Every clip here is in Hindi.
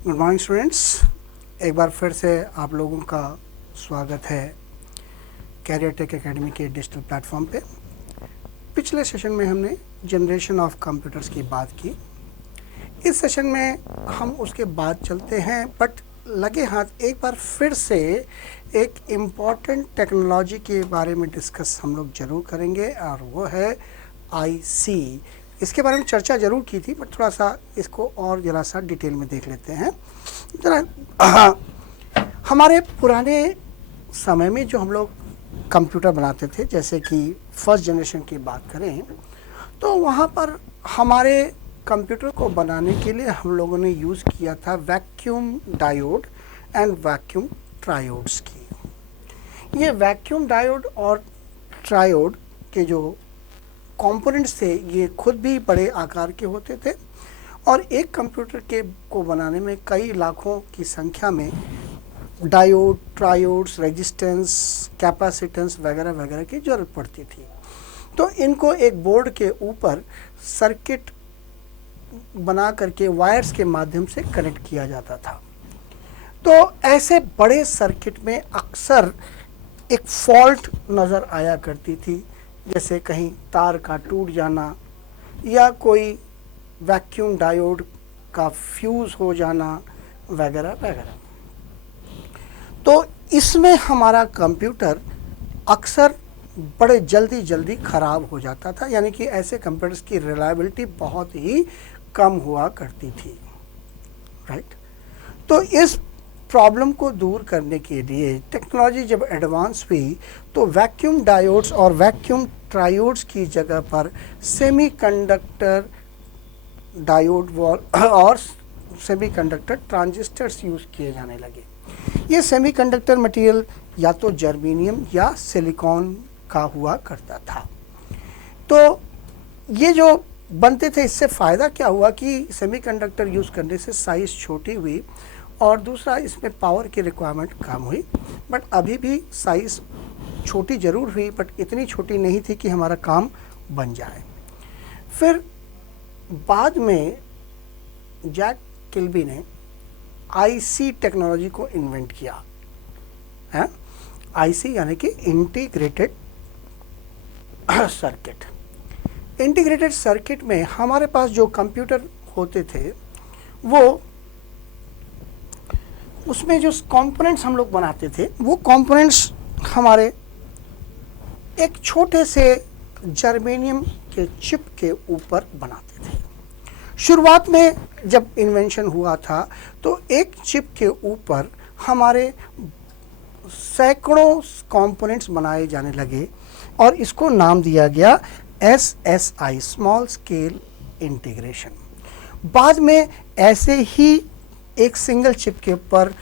गुड मॉर्निंग स्टूडेंट्स, एक बार फिर से आप लोगों का स्वागत है कैरियर टेक एकेडमी के डिजिटल प्लेटफॉर्म पे। पिछले सेशन में हमने जनरेशन ऑफ कंप्यूटर्स की बात की। इस सेशन में हम उसके बाद चलते हैं, बट लगे हाथ एक बार फिर से एक इम्पॉर्टेंट टेक्नोलॉजी के बारे में डिस्कस हम लोग ज़रूर करेंगे, और वो है आईसी। इसके बारे में चर्चा ज़रूर की थी, बट थोड़ा सा इसको और ज़रा सा डिटेल में देख लेते हैं। ज़रा हमारे पुराने समय में जो हम लोग कंप्यूटर बनाते थे, जैसे कि फर्स्ट जनरेशन की बात करें, तो वहाँ पर हमारे कंप्यूटर को बनाने के लिए हम लोगों ने यूज़ किया था वैक्यूम डायोड एंड वैक्यूम ट्रायोड्स की। ये वैक्यूम डायोड और ट्रायोड के जो कंपोनेंट्स थे, ये खुद भी बड़े आकार के होते थे, और एक कंप्यूटर के को बनाने में कई लाखों की संख्या में डायोड, ट्रायोड्स, रेजिस्टेंस, कैपेसिटेंस वगैरह वगैरह की ज़रूरत पड़ती थी। तो इनको एक बोर्ड के ऊपर सर्किट बना करके वायर्स के माध्यम से कनेक्ट किया जाता था। तो ऐसे बड़े सर्किट में अक्सर एक फॉल्ट नज़र आया करती थी, जैसे कहीं तार का टूट जाना या कोई वैक्यूम डायोड का फ्यूज़ हो जाना वगैरह वगैरह। तो इसमें हमारा कंप्यूटर अक्सर बड़े जल्दी ख़राब हो जाता था, यानी कि ऐसे कंप्यूटर्स की रिलायबिलिटी बहुत ही कम हुआ करती थी, राइट। तो इस प्रॉब्लम को दूर करने के लिए टेक्नोलॉजी जब एडवांस हुई, तो वैक्यूम डायोड्स और वैक्यूम ट्रायोड्स की जगह पर सेमीकंडक्टर डायोड और सेमीकंडक्टर ट्रांजिस्टर्स यूज़ किए जाने लगे। ये सेमीकंडक्टर मटेरियल या तो जर्मेनियम या सिलिकॉन का हुआ करता था। तो ये जो बनते थे, इससे फ़ायदा क्या हुआ कि सेमीकंडक्टर यूज़ करने से साइज़ छोटी हुई, और दूसरा इसमें पावर की रिक्वायरमेंट कम हुई। बट अभी भी साइज़ छोटी ज़रूर हुई, बट इतनी छोटी नहीं थी कि हमारा काम बन जाए। फिर बाद में जैक किल्बी ने आईसी टेक्नोलॉजी को इन्वेंट किया है। आईसी यानी कि इंटीग्रेटेड सर्किट। इंटीग्रेटेड सर्किट में हमारे पास जो कंप्यूटर होते थे, वो उसमें जो कंपोनेंट्स हम लोग बनाते थे, वो कंपोनेंट्स हमारे एक छोटे से जर्मेनियम के चिप के ऊपर बनाते थे। शुरुआत में जब इन्वेंशन हुआ था, तो एक चिप के ऊपर हमारे सैकड़ों कंपोनेंट्स बनाए जाने लगे, और इसको नाम दिया गया SSI, स्मॉल स्केल इंटीग्रेशन। बाद में ऐसे ही एक सिंगल चिप के ऊपर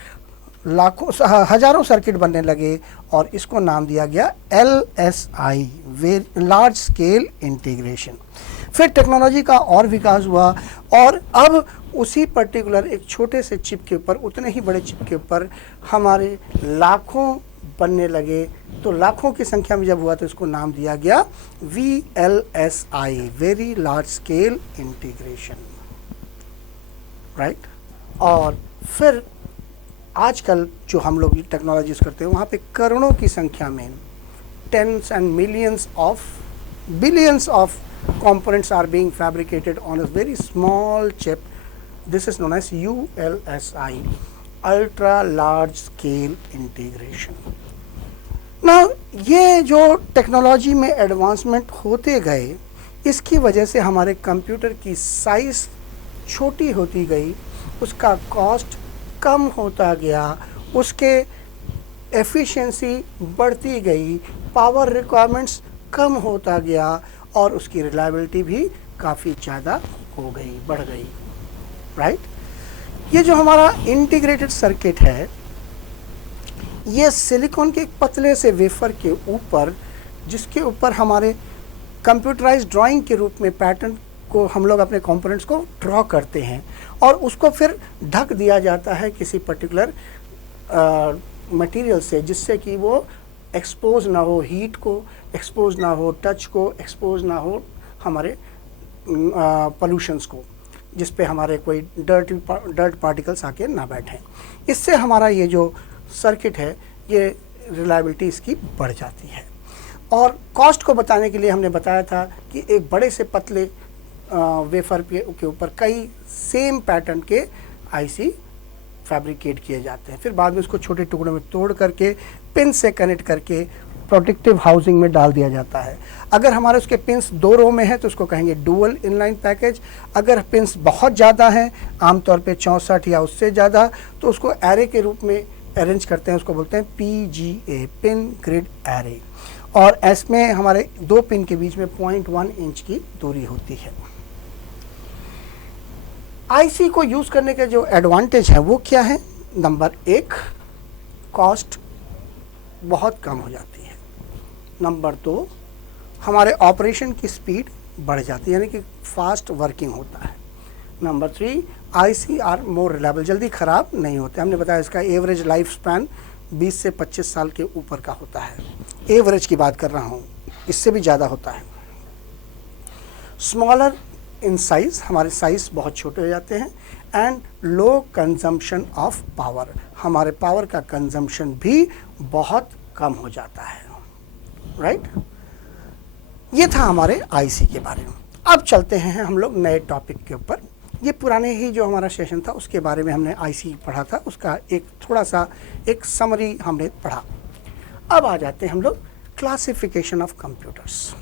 हजारों सर्किट बनने लगे, और इसको नाम दिया गया LSI, लार्ज स्केल इंटीग्रेशन। फिर टेक्नोलॉजी का और विकास हुआ, और अब उसी पर्टिकुलर एक छोटे से चिप के ऊपर, उतने ही बड़े चिप के ऊपर हमारे लाखों बनने लगे। तो लाखों की संख्या में जब हुआ, तो इसको नाम दिया गया VLSI, very large scale integration, right. और फिर आजकल जो हम लोग टेक्नोलॉजी यूज़ करते हैं, वहाँ पे करोड़ों की संख्या में, tens and millions of billions of components are being fabricated on a very small chip. This is known as ULSI, ultra large scale integration. Now ये जो टेक्नोलॉजी में एडवांसमेंट होते गए, इसकी वजह से हमारे कंप्यूटर की साइज़ छोटी होती गई, उसका कॉस्ट कम होता गया, उसके एफिशिएंसी बढ़ती गई, पावर रिक्वायरमेंट्स कम होता गया, और उसकी रिलायबिलिटी भी काफ़ी ज़्यादा हो गई, बढ़ गई, राइट। ये जो हमारा इंटीग्रेटेड सर्किट है, ये सिलिकॉन के एक पतले से वेफर के ऊपर, जिसके ऊपर हमारे कंप्यूटराइज्ड ड्राइंग के रूप में पैटर्न को हम लोग अपने कंपोनेंट्स को ड्रॉ करते हैं, और उसको फिर ढक दिया जाता है किसी पर्टिकुलर मटेरियल से, जिससे कि वो एक्सपोज ना हो हीट को, एक्सपोज ना हो टच को, एक्सपोज ना हो हमारे पोल्यूशंस को। जिस पे हमारे कोई डर्ट पार्टिकल्स आके ना बैठें। इससे हमारा ये जो सर्किट है ये रिलायबिलिटी इसकी बढ़ जाती है। और कॉस्ट को बताने के लिए हमने बताया था कि एक बड़े से पतले वेफर के ऊपर कई सेम पैटर्न के आईसी फैब्रिकेट किए जाते हैं, फिर बाद में उसको छोटे टुकड़ों में तोड़ करके पिन से कनेक्ट करके प्रोटेक्टिव हाउसिंग में डाल दिया जाता है। अगर हमारे उसके पिंस 2 रो में है तो उसको कहेंगे डुअल इनलाइन पैकेज। अगर पिंस बहुत ज़्यादा हैं, आमतौर पे 64 या उससे ज़्यादा, तो उसको एरे के रूप में अरेंज करते हैं, उसको बोलते हैं PGA, पिन ग्रिड एरे। और इसमें हमारे 2 पिन के बीच में 0.1 इंच की दूरी होती है। आईसी को यूज़ करने के जो एडवांटेज है वो क्या है? नंबर 1, कॉस्ट बहुत कम हो जाती है। नंबर 2, हमारे ऑपरेशन की स्पीड बढ़ जाती है, यानी कि फास्ट वर्किंग होता है। Number 3, IC are more reliable, जल्दी ख़राब नहीं होते। हमने बताया इसका एवरेज लाइफ स्पैन 20 से 25 साल के ऊपर का होता है। एवरेज की बात कर रहा हूँ, इससे भी ज़्यादा होता है। स्मॉलर इन साइज़, हमारे साइज़ बहुत छोटे हो जाते हैं। And low consumption of power, हमारे पावर का कंजम्पशन भी बहुत कम हो जाता है। राइट, ये था हमारे आईसी के बारे में। अब चलते हैं हम लोग नए टॉपिक के ऊपर। ये पुराने ही जो हमारा सेशन था उसके बारे में हमने आईसी पढ़ा था, उसका एक थोड़ा सा एक समरी हमने पढ़ा। अब आ जाते हैं हम लोग क्लासिफिकेशन ऑफ कंप्यूटर्स।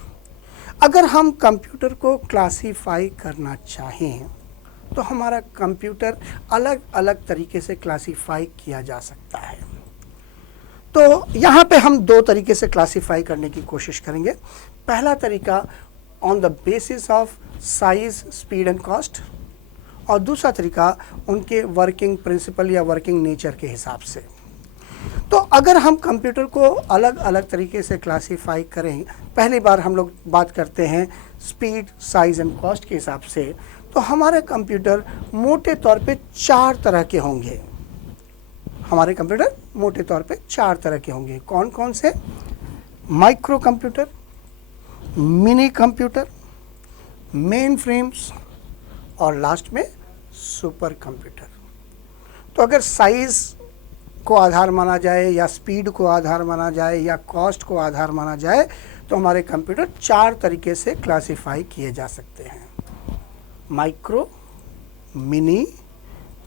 अगर हम कंप्यूटर को क्लासीफाई करना चाहें तो हमारा कंप्यूटर अलग अलग तरीके से क्लासीफाई किया जा सकता है। तो यहाँ पे हम 2 तरीके से क्लासीफाई करने की कोशिश करेंगे। पहला तरीका on the basis of size, speed and cost, और दूसरा तरीका उनके वर्किंग प्रिंसिपल या वर्किंग नेचर के हिसाब से। तो अगर हम कंप्यूटर को अलग अलग तरीके से क्लासीफाई करें, पहली बार हम लोग बात करते हैं स्पीड, साइज एंड कॉस्ट के हिसाब से, तो हमारे कंप्यूटर मोटे तौर पे 4 तरह के होंगे। हमारे कंप्यूटर मोटे तौर पे 4 तरह के होंगे। कौन कौन से? Micro computer, mini computer, main frames, और लास्ट में सुपर कंप्यूटर। तो अगर साइज को आधार माना जाए या स्पीड को आधार माना जाए या कॉस्ट को आधार माना जाए तो हमारे कंप्यूटर 4 तरीके से क्लासिफाई किए जा सकते हैं: micro, mini,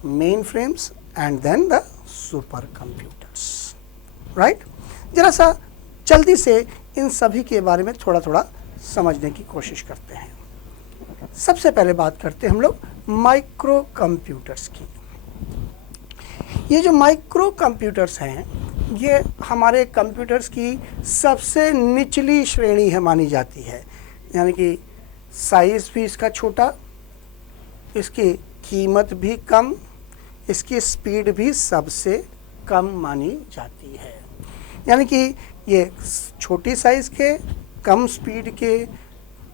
main frames and then the super computers. Right, जरा सा जल्दी से इन सभी के बारे में थोड़ा थोड़ा समझने की कोशिश करते हैं। सबसे पहले बात करते हैं हम लोग माइक्रो कंप्यूटर्स की। ये जो माइक्रो कंप्यूटर्स हैं ये हमारे कंप्यूटर्स की सबसे निचली श्रेणी है मानी जाती है, यानी कि साइज़ भी इसका छोटा, इसकी कीमत भी कम, इसकी स्पीड भी सबसे कम मानी जाती है। यानी कि ये छोटी साइज़ के, कम स्पीड के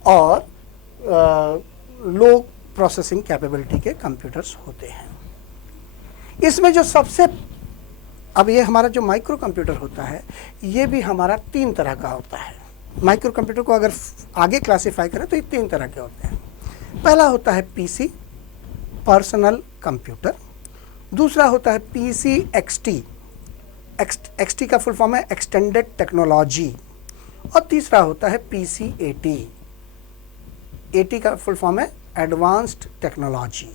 और लो प्रोसेसिंग कैपेबिलिटी के कंप्यूटर्स होते हैं। इसमें जो सबसे, अब ये हमारा जो माइक्रो कंप्यूटर होता है ये भी हमारा 3 तरह का होता है। माइक्रो कंप्यूटर को अगर आगे क्लासिफाई करें तो ये 3 तरह के होते हैं। पहला होता है पीसी, पर्सनल कंप्यूटर। दूसरा होता है पीसी एक्सटी, एक्सटी का फुल फॉर्म है एक्सटेंडेड टेक्नोलॉजी। और तीसरा होता है पीसी एटी, एटी का फुल फॉर्म है एडवांस्ड टेक्नोलॉजी।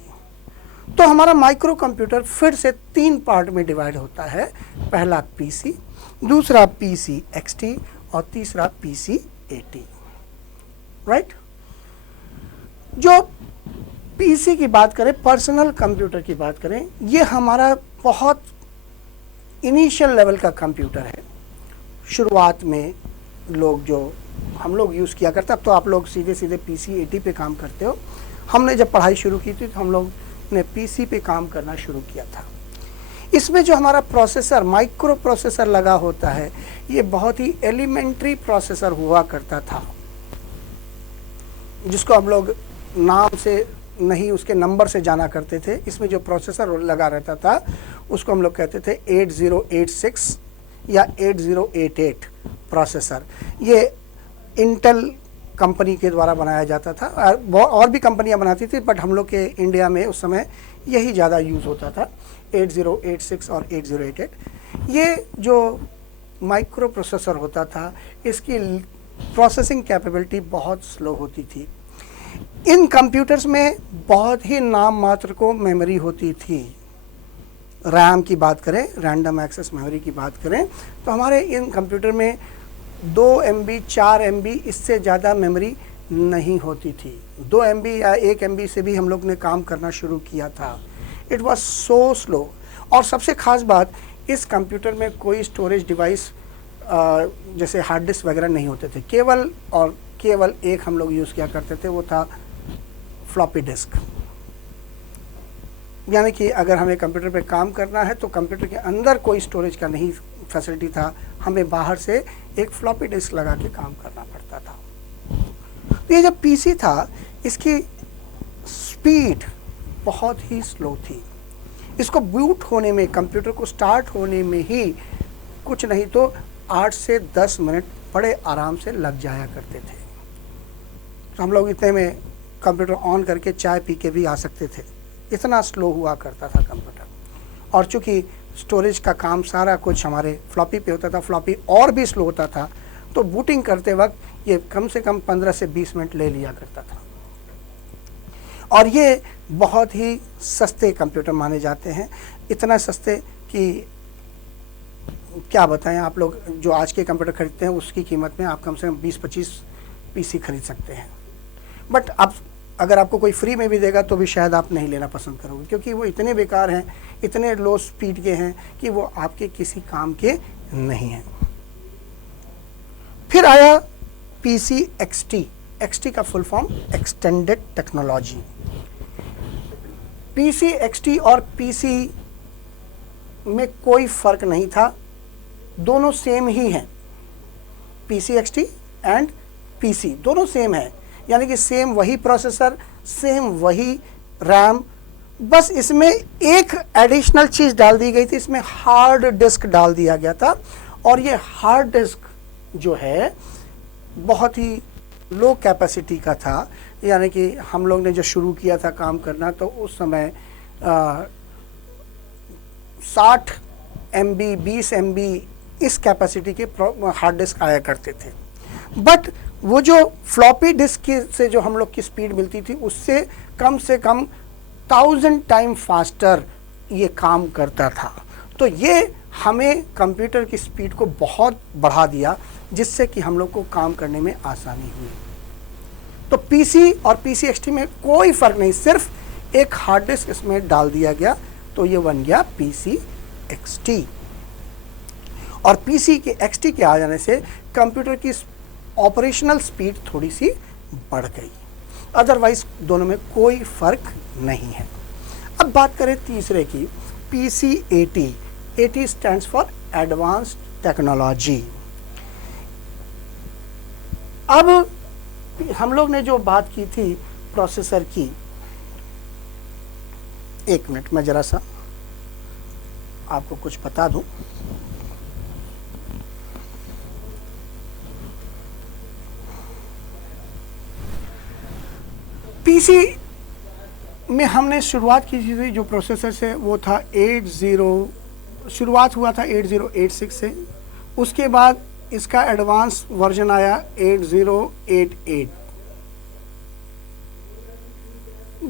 तो हमारा माइक्रो कंप्यूटर फिर से 3 पार्ट में डिवाइड होता है। पहला पीसी, दूसरा पीसी एक्सटी और तीसरा पीसी एटी। राइट, जो पीसी की बात करें, पर्सनल कंप्यूटर की बात करें, ये हमारा बहुत इनिशियल लेवल का कंप्यूटर है। शुरुआत में लोग जो हम लोग यूज़ किया करते, अब तो आप लोग सीधे सीधे पीसी एटी पे काम करते हो। हमने जब पढ़ाई शुरू की थी तो हम लोग ने पीसी पे काम करना शुरू किया था। इसमें जो हमारा प्रोसेसर, माइक्रो प्रोसेसर लगा होता है, ये बहुत ही एलिमेंट्री प्रोसेसर हुआ करता था, जिसको हम लोग नाम से नहीं उसके नंबर से जाना करते थे। इसमें जो प्रोसेसर लगा रहता था उसको हम लोग कहते थे 8086 या 8088 प्रोसेसर। ये इंटेल कंपनी के द्वारा बनाया जाता था। और भी कंपनियां बनाती थी, बट हम लोग के इंडिया में उस समय यही ज़्यादा यूज़ होता था, 8086 और 8088। ये जो माइक्रो प्रोसेसर होता था, इसकी प्रोसेसिंग कैपेबिलिटी बहुत स्लो होती थी। इन कंप्यूटर्स में बहुत ही नाम मात्र को मेमोरी होती थी। रैम की बात करें, रैंडम एक्सेस मेमोरी की बात करें, तो हमारे इन कंप्यूटर में 2 MB 4 MB इससे ज़्यादा मेमोरी नहीं होती थी। 2 MB या 1 MB से भी हम लोग ने काम करना शुरू किया था। It was so slow. और सबसे ख़ास बात, इस कंप्यूटर में कोई स्टोरेज डिवाइस जैसे हार्ड डिस्क वगैरह नहीं होते थे। केवल एक हम लोग यूज़ किया करते थे, वो था फ्लॉपी डिस्क। यानी कि अगर हमें कंप्यूटर पे काम करना है तो कंप्यूटर के अंदर कोई स्टोरेज का नहीं फैसिलिटी था, हमें बाहर से एक फ्लॉपी डिस्क लगा के काम करना पड़ता था। तो ये जब पीसी था, इसकी स्पीड बहुत ही स्लो थी। इसको बूट होने में, कंप्यूटर को स्टार्ट होने में ही कुछ नहीं तो 8 से 10 मिनट बड़े आराम से लग जाया करते थे। तो हम लोग इतने में कंप्यूटर ऑन करके चाय पी के भी आ सकते थे, इतना स्लो हुआ करता था कंप्यूटर। और चूँकि स्टोरेज का काम सारा कुछ हमारे फ्लॉपी पे होता था, फ्लॉपी और भी स्लो होता था, तो बूटिंग करते वक्त ये कम से कम 15 से 20 मिनट ले लिया करता था। और ये बहुत ही सस्ते कंप्यूटर माने जाते हैं, इतना सस्ते कि क्या बताएं। आप लोग जो आज के कंप्यूटर खरीदते हैं उसकी कीमत में आप कम से कम 20-25 पीसी खरीद सकते हैं। बट अब अगर आपको कोई फ्री में भी देगा तो भी शायद आप नहीं लेना पसंद करोगे, क्योंकि वो इतने बेकार हैं, इतने लो स्पीड के हैं कि वो आपके किसी काम के नहीं हैं। फिर आया पीसी एक्सटी। एक्सटी का full form extended technology. PC XT और पीसी में कोई फर्क नहीं था, दोनों सेम ही हैं। पीसी एक्सटी एंड पीसी दोनों सेम है, यानी कि सेम वही प्रोसेसर, सेम वही रैम, बस इसमें एक एडिशनल चीज़ डाल दी गई थी, इसमें हार्ड डिस्क डाल दिया गया था। और ये हार्ड डिस्क जो है बहुत ही लो कैपेसिटी का था, यानी कि हम लोग ने जो शुरू किया था काम करना तो उस समय 60 MB 20 MB इस कैपेसिटी के हार्ड डिस्क आया करते थे। बट वो जो फ्लॉपी डिस्क से जो हम लोग की स्पीड मिलती थी उससे कम 1000 टाइम फास्टर ये काम करता था। तो ये हमें कंप्यूटर की स्पीड को बहुत बढ़ा दिया, जिससे कि हम लोग को काम करने में आसानी हुई। तो पीसी और पीसी एक्सटी में कोई फ़र्क नहीं, सिर्फ एक हार्ड डिस्क इसमें डाल दिया गया तो ये बन गया पीसी एक्सटी। और पीसी के एक्सटी के आ जाने से कंप्यूटर की ऑपरेशनल स्पीड थोड़ी सी बढ़ गई, अदरवाइज दोनों में कोई फ़र्क नहीं है। अब बात करें तीसरे की, PC 80। 80 stands for advanced technology. अब हम लोग ने जो बात की थी प्रोसेसर की, एक मिनट मैं ज़रा सा आपको कुछ बता दूं। पीसी में हमने शुरुआत की थी जो प्रोसेसर से, वो था 80, शुरुआत हुआ था 8086 से। उसके बाद इसका एडवांस वर्जन आया 8088।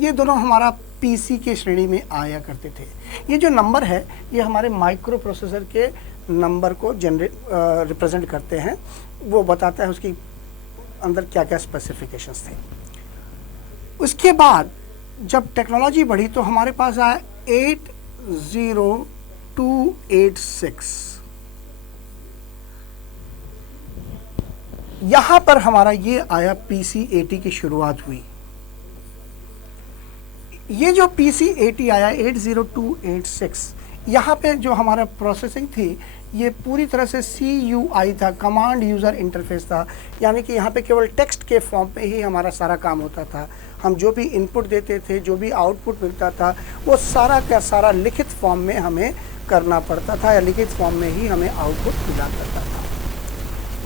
ये दोनों हमारा पीसी के श्रेणी में आया करते थे। ये जो नंबर है ये हमारे माइक्रो प्रोसेसर के नंबर को रिप्रेजेंट करते हैं, वो बताता है उसकी अंदर क्या क्या स्पेसिफिकेशंस थे। उसके बाद जब टेक्नोलॉजी बढ़ी तो हमारे पास आया 80286। यहाँ पर हमारा ये आया पीसी 80 की शुरुआत हुई। ये जो पीसी 80 आया 80286, यहाँ पे जो हमारा प्रोसेसिंग थी ये पूरी तरह से CUI था, कमांड यूज़र इंटरफेस था, यानी कि यहाँ पे केवल टेक्स्ट के फॉर्म पे ही हमारा सारा काम होता था। हम जो भी इनपुट देते थे, जो भी आउटपुट मिलता था, वो सारा का सारा लिखित फॉर्म में हमें करना पड़ता था, या लिखित फॉर्म में ही हमें आउटपुट मिला करता था।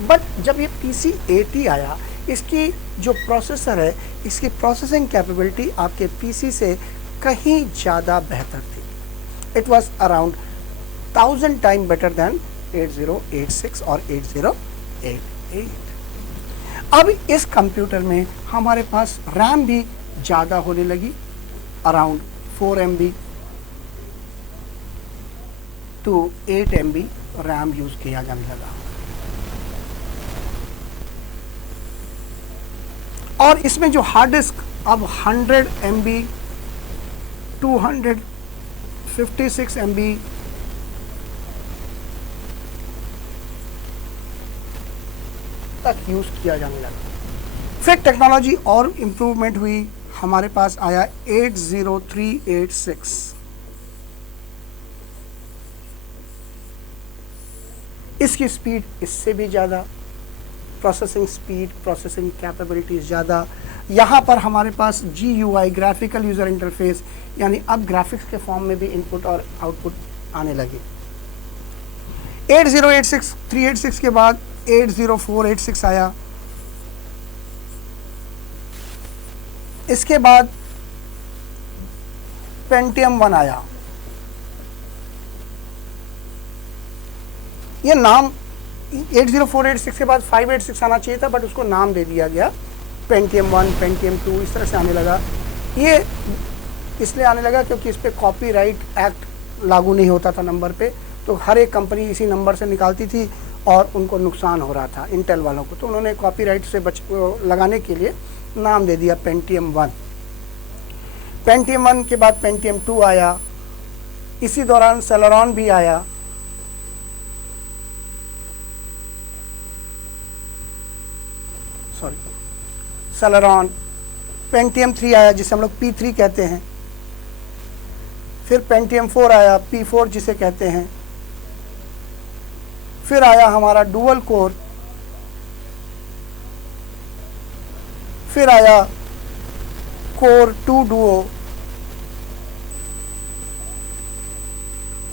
बट जब ये पीसी 80 आया, इसकी जो प्रोसेसर है, इसकी प्रोसेसिंग कैपेबिलिटी आपके पीसी से कहीं ज़्यादा बेहतर थी। It was around 1000 time better than 8086 और 8088। अब इस कंप्यूटर में हमारे पास रैम भी ज़्यादा होने लगी, around 4 MB to 8 MB RAM use किया जाने लगा। और इसमें जो हार्ड डिस्क अब 100 MB 256 MB तक यूज़ किया जाने लगा। फिर टेक्नोलॉजी और इम्प्रूवमेंट हुई, हमारे पास आया 80386। इसकी स्पीड इससे भी ज़्यादा, प्रोसेसिंग स्पीड, प्रोसेसिंग कैपेबिलिटीज ज़्यादा। यहाँ पर हमारे पास GUI ग्राफिकल यूज़र इंटरफेस, यानी अब ग्राफिक्स के फॉर्म में भी इनपुट और आउटपुट आने लगे। 8086 386 के बाद 80486 आया। इसके बाद पेंटियम 1 आया। ये नाम 80486 के बाद 586 आना चाहिए था, बट उसको नाम दे दिया गया पेंटियम 1, पेंटियम 2, इस तरह से आने लगा। ये इसलिए आने लगा क्योंकि इस पर कॉपीराइट एक्ट लागू नहीं होता था नंबर पे, तो हर एक कंपनी इसी नंबर से निकालती थी और उनको नुकसान हो रहा था इंटेल वालों को, तो उन्होंने कॉपीराइट से लगाने के लिए नाम दे दिया पेंटियम 1। पेंटियम 1 के बाद पेंटियम 2 आया। इसी दौरान सेलेरॉन भी आया। सेलेरॉन, पेंटियम 3 आया जिसे हम लोग P3 कहते हैं। फिर पेंटियम 4 आया, P4 जिसे कहते हैं। फिर आया हमारा डुअल कोर। फिर आया कोर 2 डुओ।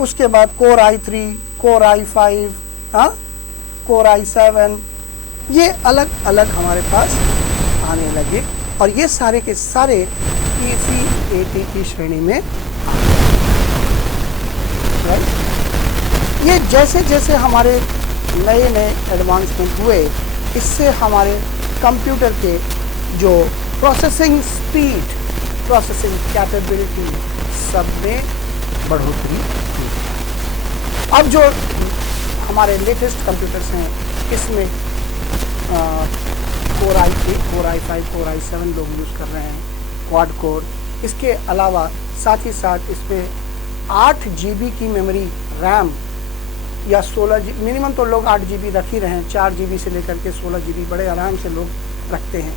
उसके बाद core i3, core i5, core i7, ये अलग अलग हमारे पास आने लगे और ये सारे के सारे PC-80 की श्रेणी में राइट। ये जैसे जैसे हमारे नए नए एडवांसमेंट हुए, इससे हमारे कंप्यूटर के जो प्रोसेसिंग स्पीड, प्रोसेसिंग कैपेबिलिटी सब में बढ़ोतरी हुई। अब जो हमारे लेटेस्ट कंप्यूटर्स हैं, इसमें core i3, core i5, core i7 लोग यूज़ कर रहे हैं, क्वाड कोर। इसके अलावा साथ ही साथ इसमें 8 GB की मेमोरी रैम या 16 GB, मिनिमम तो लोग 8 GB रख ही रहे हैं, 4 GB से लेकर के 16 GB बड़े आराम से लोग रखते हैं।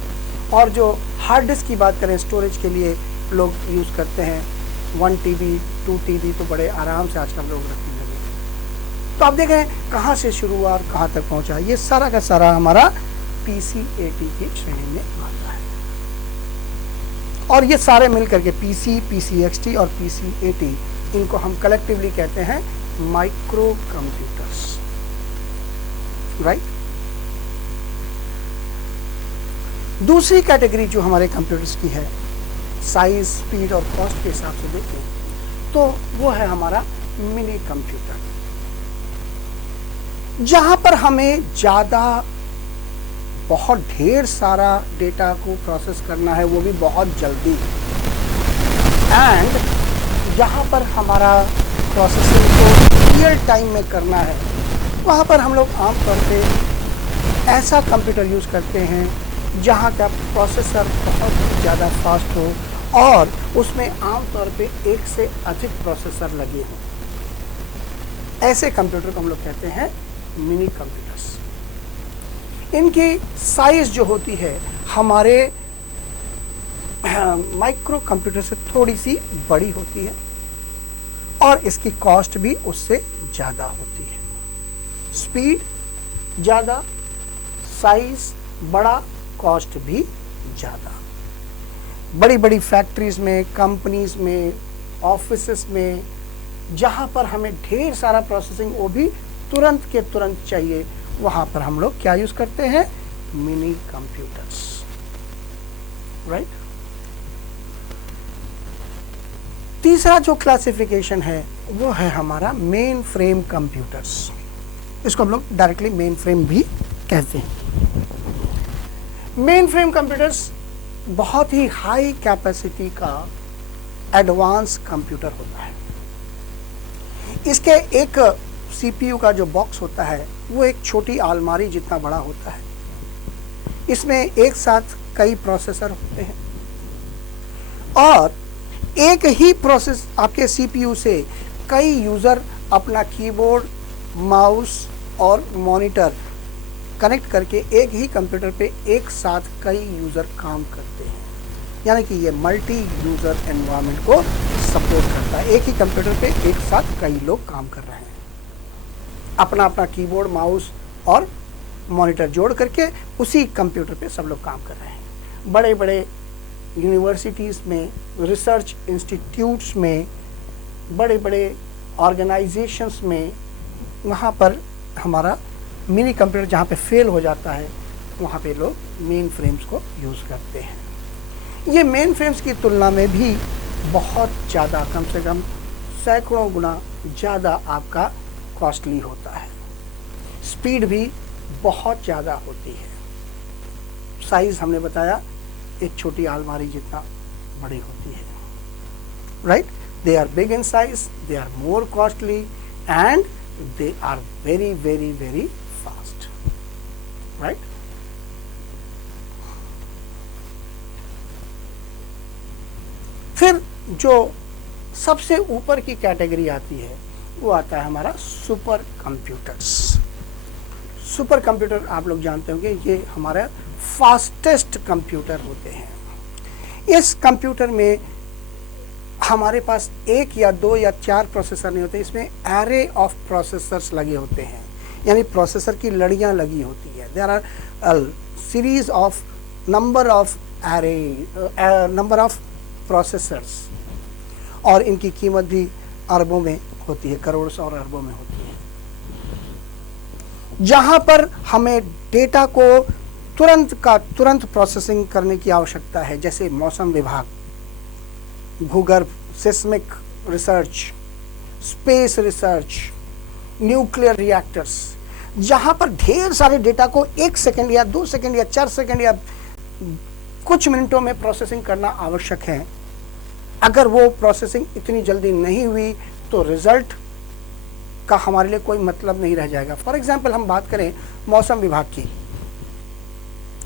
और जो हार्ड डिस्क की बात करें, स्टोरेज के लिए लोग यूज़ करते हैं 1 TB 2 TB, तो बड़े आराम से आजकल लोग रखने लगे। तो आप देखें कहाँ से शुरू हुआ और कहाँ तक पहुँचा। ये सारा का सारा हमारा PC-80 की श्रेणी में आता है। और ये सारे मिलकर के PC, PC-XT और PC-80, इनको हम कलेक्टिवली कहते हैं माइक्रो कंप्यूटर्स, राइट। दूसरी कैटेगरी जो हमारे कंप्यूटर्स की है, साइज, स्पीड और कॉस्ट के हिसाब से देखें तो वो है हमारा मिनी कंप्यूटर, जहां पर हमें ज़्यादा बहुत ढेर सारा डेटा को प्रोसेस करना है, वो भी बहुत जल्दी, एंड जहाँ पर हमारा प्रोसेसिंग को रियल टाइम में करना है, वहाँ पर हम लोग आमतौर पे ऐसा कंप्यूटर यूज़ करते हैं जहाँ का प्रोसेसर बहुत ज़्यादा फास्ट हो और उसमें आमतौर पे एक से अधिक प्रोसेसर लगे हों। ऐसे कंप्यूटर को हम लोग कहते हैं मिनी कंप्यूटर्स। इनकी साइज जो होती है हमारे माइक्रो कंप्यूटर से थोड़ी सी बड़ी होती है और इसकी कॉस्ट भी उससे ज़्यादा होती है। स्पीड ज़्यादा, साइज बड़ा, कॉस्ट भी ज़्यादा। बड़ी बड़ी फैक्ट्रीज़ में, कंपनीज़ में, ऑफिसेस में, जहाँ पर हमें ढेर सारा प्रोसेसिंग वो भी तुरंत के तुरंत चाहिए, वहाँ पर हम लोग क्या यूज़ करते हैं? Mini computers, right. तीसरा जो क्लासिफिकेशन है वो है हमारा मेन फ्रेम कंप्यूटर्स। इसको हम लोग डायरेक्टली मेन फ्रेम भी कहते हैं। मेन फ्रेम कंप्यूटर्स बहुत ही हाई कैपेसिटी का एडवांस कंप्यूटर होता है। इसके एक सीपीयू का जो बॉक्स होता है वो एक छोटी अलमारी जितना बड़ा होता है। इसमें एक साथ कई प्रोसेसर होते हैं और एक ही प्रोसेस आपके सीपीयू से कई यूज़र अपना कीबोर्ड, माउस और मॉनिटर कनेक्ट करके एक ही कंप्यूटर पे एक साथ कई यूज़र काम करते हैं। यानी कि ये मल्टी यूज़र एनवायरनमेंट को सपोर्ट करता है। एक ही कंप्यूटर पे एक साथ कई लोग काम कर रहे हैं, अपना अपना कीबोर्ड, माउस और मॉनिटर जोड़ करके उसी कंप्यूटर पे सब लोग काम कर रहे हैं। बड़े बड़े यूनिवर्सिटीज़ में, रिसर्च इंस्टीट्यूट्स में, बड़े बड़े ऑर्गेनाइजेशंस में, वहाँ पर हमारा मिनी कंप्यूटर जहाँ पे फेल हो जाता है वहाँ पे लोग मेन फ्रेम्स को यूज़ करते हैं। ये मेन फ्रेम्स की तुलना में भी बहुत ज़्यादा, कम से कम सैकड़ों गुना ज़्यादा आपका कॉस्टली होता है। स्पीड भी बहुत ज़्यादा होती है। साइज़ हमने बताया एक छोटी अलमारी जितना बड़ी होती है, right. They are big in size, they are more costly and they are very very very fast, right. फिर जो सबसे ऊपर की कैटेगरी आती है वो आता है हमारा सुपर कंप्यूटर्स। सुपर कंप्यूटर आप लोग जानते होंगे, ये हमारे फास्टेस्ट कंप्यूटर होते हैं। इस कंप्यूटर में हमारे पास एक या दो या चार प्रोसेसर नहीं होते, इसमें एरे ऑफ प्रोसेसर्स लगे होते हैं, यानी प्रोसेसर की लड़ियां लगी होती है। There are series of number of processors और इनकी कीमत भी अरबों में होती है, करोड़ और अरबों में होती है। जहां पर हमें डेटा को तुरंत का तुरंत प्रोसेसिंग करने की आवश्यकता है, जैसे मौसम विभाग, भूगर्भ, seismic research, space research, nuclear reactors, जहां पर ढेर सारे डेटा को 1 सेकंड या 2 सेकंड या 4 सेकंड या कुछ मिनटों में प्रोसेसिंग करना आवश्यक है। अगर वो प्रोसेसिंग इतनी जल्दी नहीं हुई तो रिजल्ट का हमारे लिए कोई मतलब नहीं रह जाएगा। फॉर एग्जाम्पल हम बात करें मौसम विभाग की।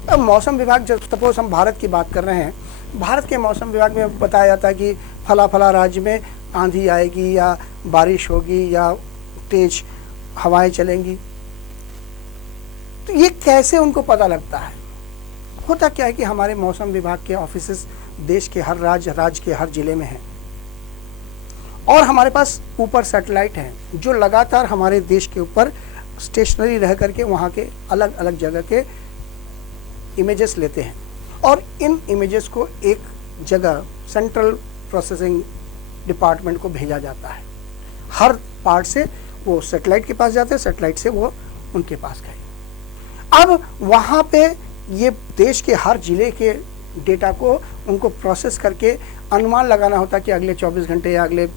अब मौसम विभाग, जब सपोज हम भारत की बात कर रहे हैं, भारत के मौसम विभाग में बताया जाता है कि फला फला राज्य में आंधी आएगी या बारिश होगी या तेज हवाएं चलेंगी। तो ये कैसे उनको पता लगता है? होता क्या है कि हमारे मौसम विभाग के ऑफिसेस देश के हर राज्य के हर जिले में हैं और हमारे पास ऊपर सैटेलाइट हैं जो लगातार हमारे देश के ऊपर स्टेशनरी रह करके वहाँ के अलग अलग जगह के इमेजेस लेते हैं और इन इमेजेस को एक जगह सेंट्रल प्रोसेसिंग डिपार्टमेंट को भेजा जाता है। हर पार्ट से वो सैटेलाइट के पास जाते हैं, सैटेलाइट से वो उनके पास गए। अब वहाँ पे ये देश के हर जिले के डेटा को उनको प्रोसेस करके अनुमान लगाना होता है कि अगले 24 घंटे या अगले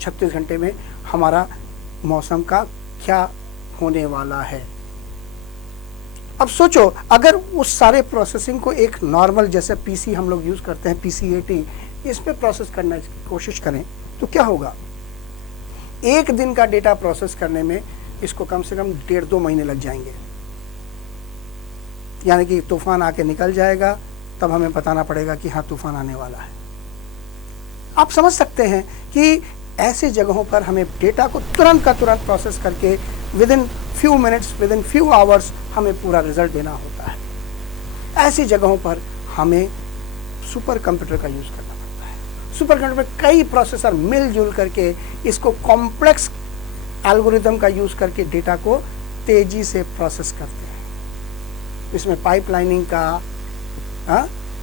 36 घंटे में हमारा मौसम का क्या होने वाला है। अब सोचो, अगर उस सारे प्रोसेसिंग को एक नॉर्मल जैसे पीसी हम लोग यूज़ करते हैं, PC-80, इस पे प्रोसेस करने की कोशिश करें तो क्या होगा? एक दिन का डेटा प्रोसेस करने में इसको कम से कम 1.5-2 महीने लग जाएंगे। यानी कि तूफान आके निकल जाएगा, तब हमें बताना पड़ेगा कि हाँ तूफान आने वाला है। आप समझ सकते हैं कि ऐसे जगहों पर हमें डेटा को तुरंत का तुरंत प्रोसेस करके within few minutes, within few hours हमें पूरा रिजल्ट देना होता है। ऐसी जगहों पर हमें सुपर कंप्यूटर का यूज़ करना पड़ता है। सुपर कंप्यूटर में कई प्रोसेसर मिलजुल करके इसको कॉम्प्लेक्स एल्गोरिदम का यूज़ करके डेटा को तेज़ी से प्रोसेस करते हैं। इसमें पाइपलाइनिंग का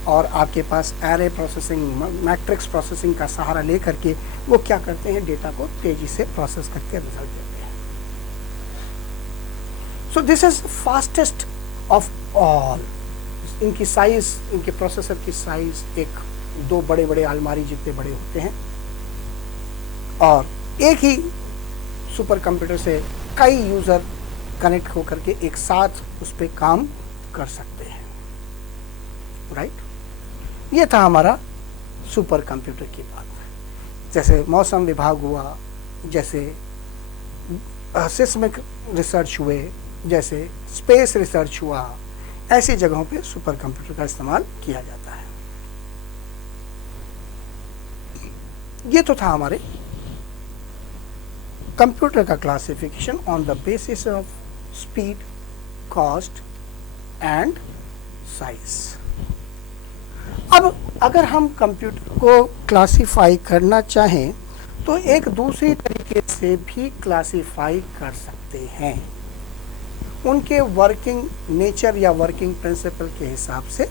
और आपके पास एरे प्रोसेसिंग, मैट्रिक्स प्रोसेसिंग का सहारा ले करके वो क्या करते हैं, डेटा को तेज़ी से प्रोसेस करके रिजल्ट देते हैं। So this is fastest of और इनकी साइज़, इनके प्रोसेसर की साइज़ एक दो बड़े बड़े अलमारी जितने बड़े होते हैं, और एक ही सुपर कंप्यूटर से कई यूज़र कनेक्ट होकर के एक साथ उस पर काम कर सकते हैं, राइट। ये था हमारा सुपर कंप्यूटर की बात। जैसे मौसम विभाग हुआ, जैसे सिस्मिक रिसर्च हुए, जैसे स्पेस रिसर्च हुआ, ऐसी जगहों पे सुपर कंप्यूटर का इस्तेमाल किया जाता है। ये तो था हमारे कंप्यूटर का classification on the basis of speed, cost and size. अब अगर हम कंप्यूटर को क्लासिफाई करना चाहें तो एक दूसरी तरीके से भी क्लासिफाई कर सकते हैं, उनके वर्किंग नेचर या वर्किंग प्रिंसिपल के हिसाब से।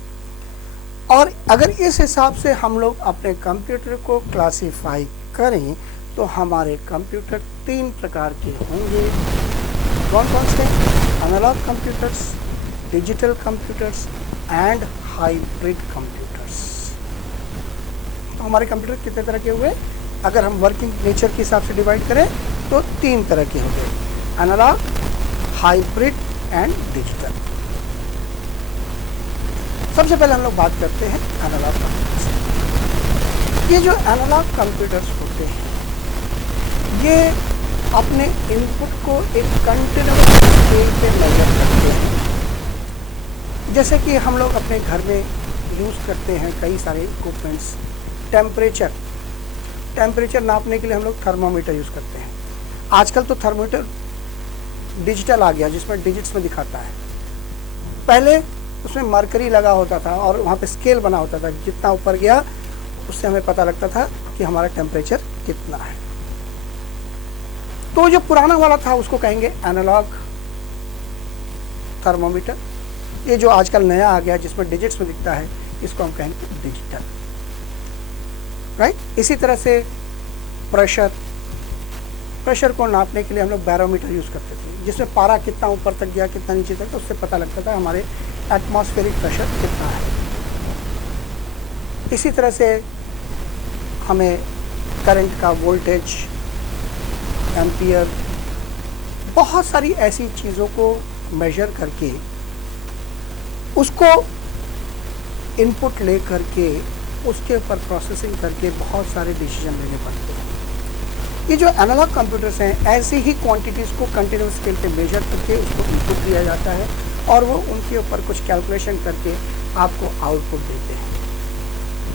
और अगर इस हिसाब से हम लोग अपने कंप्यूटर को क्लासिफाई करें तो हमारे कंप्यूटर 3 प्रकार के होंगे। कौन कौन से? Analogue computers, digital computers and hybrid computers. तो हमारे कंप्यूटर कितने तरह के हुए? अगर हम वर्किंग नेचर के हिसाब से डिवाइड करें तो 3 तरह के हो गए, एनालॉग, हाइब्रिड एंड डिजिटल। सबसे पहले हम लोग बात करते हैं एनालॉग कंप्यूटर्स। ये जो एनालॉग कंप्यूटर्स होते हैं ये अपने इनपुट को एक कंटिन्यूअस स्केल पे मेजर करते हैं। जैसे कि हम लोग अपने घर में यूज़ करते हैं कई सारे इक्विपमेंट्स। टेम्परेचर नापने के लिए हम लोग थर्मामीटर यूज़ करते हैं। आजकल तो थर्मामीटर डिजिटल आ गया जिसमें डिजिट्स में दिखाता है। पहले उसमें मरकरी लगा होता था और वहाँ पे स्केल बना होता था, जितना ऊपर गया उससे हमें पता लगता था कि हमारा टेम्परेचर कितना है। तो जो पुराना वाला था उसको कहेंगे एनालॉग थर्मामीटर। ये जो आजकल नया आ गया जिसमें डिजिट्स में दिखता है इसको हम कहेंगे डिजिटल, राइट। इसी तरह से प्रेशर को नापने के लिए हम लोग बैरोमीटर यूज़ करते थे, जिसमें पारा कितना ऊपर तक गया कितना नीचे तक, तो उससे पता लगता था हमारे एटमॉस्फेरिक प्रेशर कितना है। इसी तरह से हमें करंट का वोल्टेज, एम्पियर, बहुत सारी ऐसी चीज़ों को मेजर करके उसको इनपुट ले करके उसके ऊपर प्रोसेसिंग करके बहुत सारे डिसीजन लेने पड़ते हैं। ये जो एनालॉग कंप्यूटर्स हैं ऐसी ही क्वांटिटीज़ को कंटिन्यूस स्केल पे मेजर करके उसको इनपुट दिया जाता है और वो उनके ऊपर कुछ कैलकुलेशन करके आपको आउटपुट देते हैं।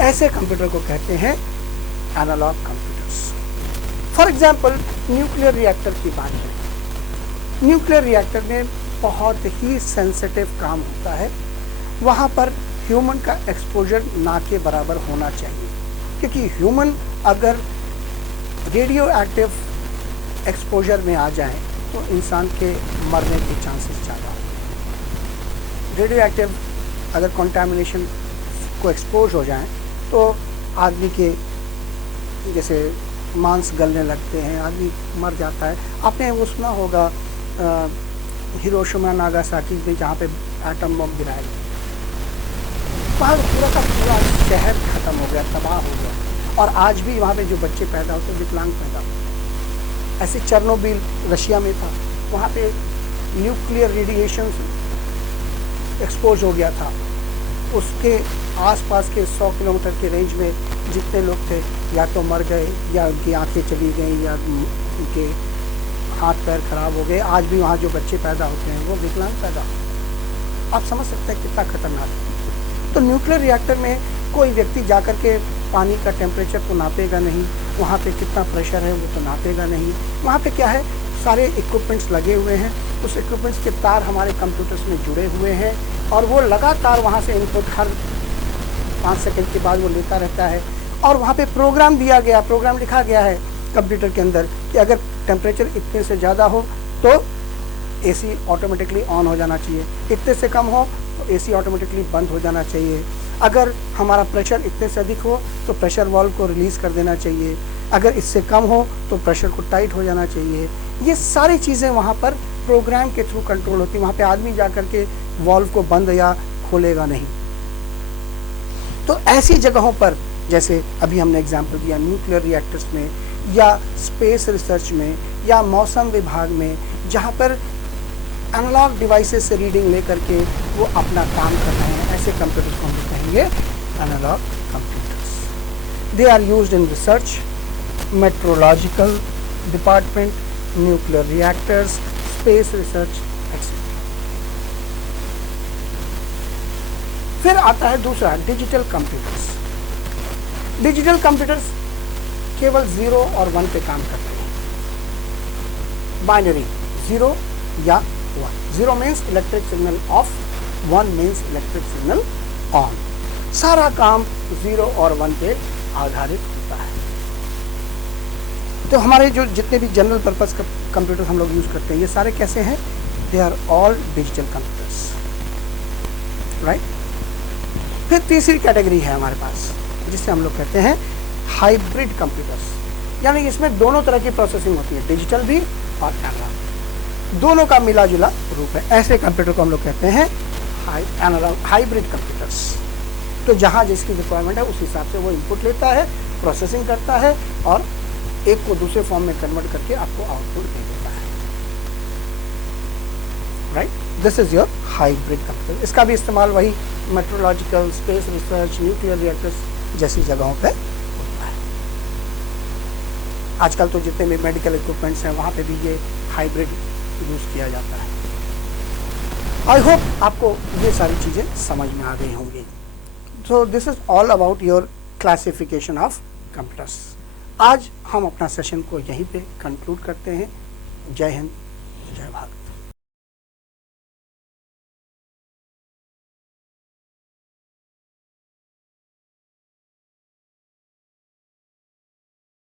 ऐसे कंप्यूटर को कहते हैं analogue computers. For example nuclear reactor की बात करें। न्यूक्लियर रिएक्टर में बहुत ही सेंसिटिव काम होता है। वहाँ पर ह्यूमन का एक्सपोजर ना के बराबर होना चाहिए, क्योंकि ह्यूमन अगर रेडियो एक्टिव एक्सपोजर में आ जाए तो इंसान के मरने के चांसेस ज़्यादा होते हैं। रेडियो एक्टिव अगर कंटामिनेशन को एक्सपोज हो जाए तो आदमी के जैसे मांस गलने लगते हैं, आदमी मर जाता है। आपने वो सुना होगा हिरोशिमा नागासाकी में जहाँ पे एटम बम गिराया गया, वहाँ पूरा का पूरा शहर ख़त्म हो गया, तबाह हो गया। और आज भी वहाँ पे जो बच्चे पैदा होते हैं विकलांग पैदा होते हैं। ऐसे चेरनोबिल रशिया में था, वहाँ पे न्यूक्लियर रेडिएशन एक्सपोज हो गया था। उसके आसपास के 100 किलोमीटर के रेंज में जितने लोग थे या तो मर गए या उनकी आंखें चली गई या उनके हाथ पैर खराब हो गए। आज भी वहाँ जो बच्चे पैदा होते हैं वो विकलांग पैदा होते हैं। आप समझ सकते हैं कितना खतरनाक है। तो न्यूक्लियर रिएक्टर में कोई व्यक्ति जाकर के पानी का टेम्परेचर तो नापेगा नहीं, वहाँ पे कितना प्रेशर है वो तो नापेगा नहीं। वहाँ पे क्या है, सारे इक्विपमेंट्स लगे हुए हैं, उस इक्विपमेंट्स के तार हमारे कंप्यूटर्स में जुड़े हुए हैं और वो लगातार वहाँ से इनपुट हर 5 सेकंड के बाद वो लेता रहता है। और वहाँ पे प्रोग्राम दिया गया, प्रोग्राम लिखा गया है कंप्यूटर के अंदर कि अगर टेम्परेचर इतने से ज़्यादा हो तो एसी ऑटोमेटिकली ऑन हो जाना चाहिए, इतने से कम हो तो एसी ऑटोमेटिकली बंद हो जाना चाहिए। अगर हमारा प्रेशर इतने से अधिक हो तो प्रेशर वाल्व को रिलीज़ कर देना चाहिए, अगर इससे कम हो तो प्रेशर को टाइट हो जाना चाहिए। ये सारी चीज़ें वहाँ पर प्रोग्राम के थ्रू कंट्रोल होती है। वहाँ पे आदमी जा कर के वॉल्व को बंद या खोलेगा नहीं। तो ऐसी जगहों पर, जैसे अभी हमने एग्जाम्पल दिया न्यूक्लियर रिएक्टर्स में या स्पेस रिसर्च में या मौसम विभाग में, जहाँ पर एनालॉग डिवाइसेस से रीडिंग लेकर के वो अपना काम कर रहे हैं, ऐसे कंप्यूटर्स को हम लोग कहेंगे analogue computers. They are used in research, metrological department, nuclear reactors, space research etcetera. फिर आता है दूसरा, डिजिटल कंप्यूटर्स। डिजिटल कंप्यूटर्स केवल 0 और 1 पे काम करते हैं, बाइनरी 0 या 1। 0 means electric signal of, 1 means electric signal on. सारा काम 0 और 1 पे आधारित होता है। तो हमारे जो जितने भी जनरल पर्पस कंप्यूटर हम लोग यूज करते हैं, ये सारे कैसे हैं? They are all digital computers, right. फिर तीसरी कैटेगरी है हमारे पास, जिसे हम लोग कहते हैं हाइब्रिड कंप्यूटर्स, यानी इसमें दोनों तरह की प्रोसेसिंग होती है, डिजिटल भी और एनालॉग, दोनों का मिला जुला रूप है। ऐसे कंप्यूटर को हम लोग कहते हैं हाइब्रिड कंप्यूटर्स। तो जहाँ जिसकी रिक्वायरमेंट है उस हिसाब से वो इनपुट लेता है, प्रोसेसिंग करता है और एक को दूसरे फॉर्म में कन्वर्ट करके आपको आउटपुट दे देता है, right. This is your hybrid computer. इसका भी इस्तेमाल वही metrological, space research, nuclear reactors जैसी जगहों पे होता है। आजकल तो जितने भी मेडिकल इक्विपमेंट्स हैं वहाँ पे भी ये हाइब्रिड यूज़ किया जाता है। आई होप आपको ये सारी चीज़ें समझ में आ गई होंगी। So this is all about your classification of computers. आज हम अपना सेशन को यहीं पे कंक्लूड करते हैं। जय हिंद, जय भारत।